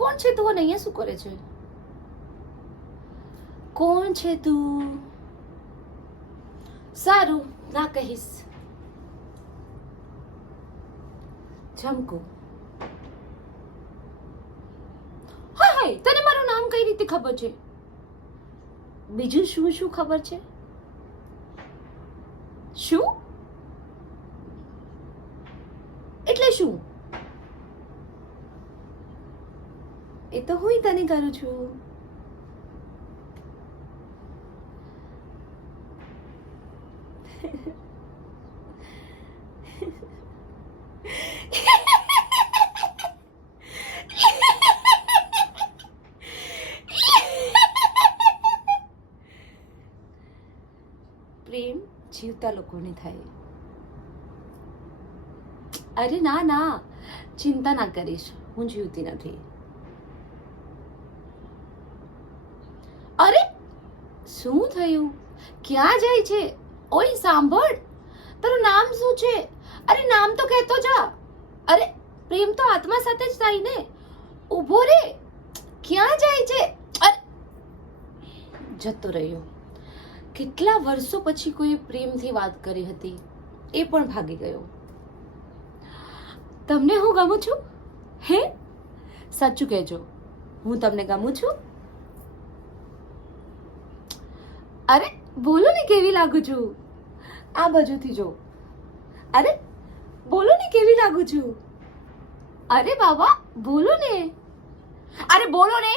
કોણ છે તું અને અહીંયા શું કરે છે? કોણ છે તું? સારું, ના કહીશ. ઝમકુ, હાય હાય, તને મારું નામ કઈ રીતે ખબર છે? બીજું શું શું ખબર છે? શું એટલે શું? એ તો હું તને કરું છું. પ્રેમ જીવતા લોકોને થાય. અરે ના ના, ચિંતા ના કરીશ, હું જીવતી નથી. અરે શું થયું? ક્યાં જાય છે? ઓય સાંભળ, તારું નામ શું છે? અરે નામ તો કહેતો જા. અરે પ્રેમ તો આત્મા સાથે જ થાય ને. ઊભો રે, ક્યાં જાય છે? અરે જતો રહ્યો. કેટલા વર્ષો પછી કોઈ પ્રેમથી વાત કરી હતી, એ પણ ભાગી ગયો. તમને હું ગમું છું? હે, સાચું કહેજો, હું તમને ગમું છું? અરે બોલો ને, કેવી લાગુ છું? આ બાજુથી જો. અરે બોલો ને, કેવી લાગુ છું? અરે બાબા બોલો ને. અરે બોલો ને.